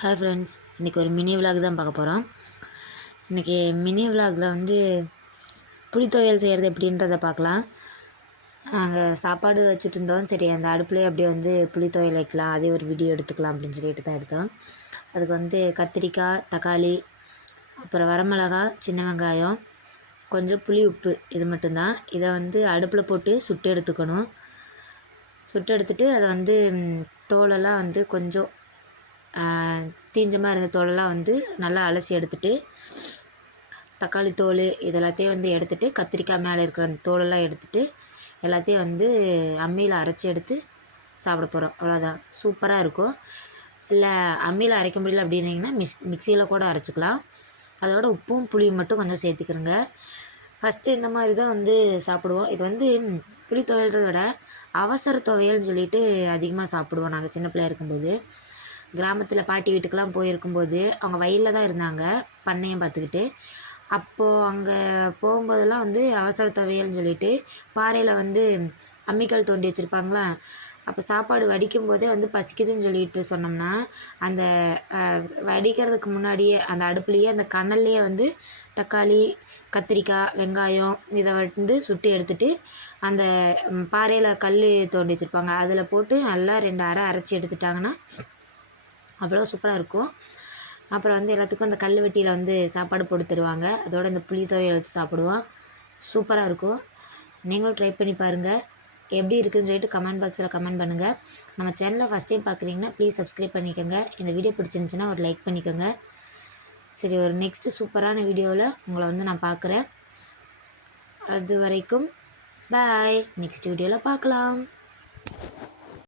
Hi friends, இன்றைக்கி ஒரு mini vlog தான் பார்க்க போகிறோம். இன்றைக்கி மினி விலாகில் வந்து புளி துவையல் செய்கிறது எப்படின்றத பார்க்கலாம். நாங்கள் சாப்பாடு வச்சுட்டு இருந்தோம். சரி, அந்த அடுப்புலேயே அப்படியே வந்து புளி துவையல் வைக்கலாம், அதே ஒரு வீடியோ எடுத்துக்கலாம் அப்படின்னு சொல்லிட்டு தான் எடுத்தோம். அதுக்கு வந்து கத்திரிக்காய், தக்காளி, அப்புறம் வரமிளகா, சின்ன வெங்காயம், கொஞ்சம் புளி, உப்பு, இது மட்டும்தான். இதை வந்து அடுப்பில் போட்டு சுட்டு எடுத்துக்கணும். சுட்டு எடுத்துகிட்டு அதை வந்து தோலெல்லாம் வந்து கொஞ்சம் தீஞ்ச மாதிரி இருந்த தோலெல்லாம் வந்து நல்லா அலசி எடுத்துகிட்டு, தக்காளி தோல் இதெல்லாத்தையும் வந்து எடுத்துகிட்டு, கத்திரிக்காய் மேலே இருக்கிற அந்த தோலெல்லாம் எடுத்துகிட்டு எல்லாத்தையும் வந்து அம்மியில் அரைச்சி எடுத்து சாப்பிட போகிறோம். அவ்வளோதான், சூப்பராக இருக்கும். இல்லை அம்மியில் அரைக்க முடியல அப்படின்னிங்கன்னா மிக்சியில் கூட அரைச்சிக்கலாம். அதோட உப்பும் புளியும் மட்டும் கொஞ்சம் சேர்த்துக்கிறோங்க. ஃபஸ்ட்டு இந்த மாதிரி தான் வந்து சாப்பிடுவோம். இது வந்து புளி துவையல்றத விட அவசர துவையல்னு சொல்லிட்டு அதிகமாக சாப்பிடுவோம் நாங்கள் சின்ன பிள்ளையா இருக்கும்போது. கிராமத்தில் பாட்டி வீட்டுக்கெலாம் போயிருக்கும்போது அவங்க வயலில் தான் இருந்தாங்க, பண்ணையம் பார்த்துக்கிட்டு. அப்போது அங்கே போகும்போதெல்லாம் வந்து அவசர துவையல்னு சொல்லிட்டு பாறையில் வந்து அம்மிக்கல் தோண்டி வச்சுருப்பாங்களா. அப்போ சாப்பாடு வடிக்கும் போதே வந்து பசிக்குதுன்னு சொல்லிட்டு சொன்னோம்னா, அந்த வடிக்கிறதுக்கு முன்னாடியே அந்த அடுப்புலேயே அந்த கனல்லையே வந்து தக்காளி, கத்திரிக்காய், வெங்காயம் இதை வந்து சுட்டு எடுத்துகிட்டு அந்த பாறையில் கல் தோண்டி வச்சுருப்பாங்க, அதில் போட்டு நல்லா 2 அரை அரைச்சி எடுத்துட்டாங்கன்னா அவ்வளோ சூப்பராக இருக்கும். அப்புறம் வந்து எல்லாத்துக்கும் அந்த கல்வெட்டியில் வந்து சாப்பாடு போட்டு தருவாங்க. அதோடு இந்த புளி துவையல் வச்சு சாப்பிடுவோம். சூப்பராக இருக்கும். நீங்களும் ட்ரை பண்ணி பாருங்கள். எப்படி இருக்குதுன்னு சொல்லிட்டு கமெண்ட் பாக்ஸில் கமெண்ட் பண்ணுங்கள். நம்ம சேனலை ஃபஸ்ட் டைம் பார்க்குறீங்கன்னா ப்ளீஸ் சப்ஸ்கிரைப் பண்ணிக்கோங்க. இந்த வீடியோ பிடிச்சிருந்துச்சின்னா ஒரு லைக் பண்ணிக்கோங்க. சரி, ஒரு நெக்ஸ்ட்டு சூப்பரான வீடியோவில் உங்களை வந்து நான் பார்க்குறேன். அது வரைக்கும் பாய். நெக்ஸ்ட் வீடியோவில் பார்க்கலாம்.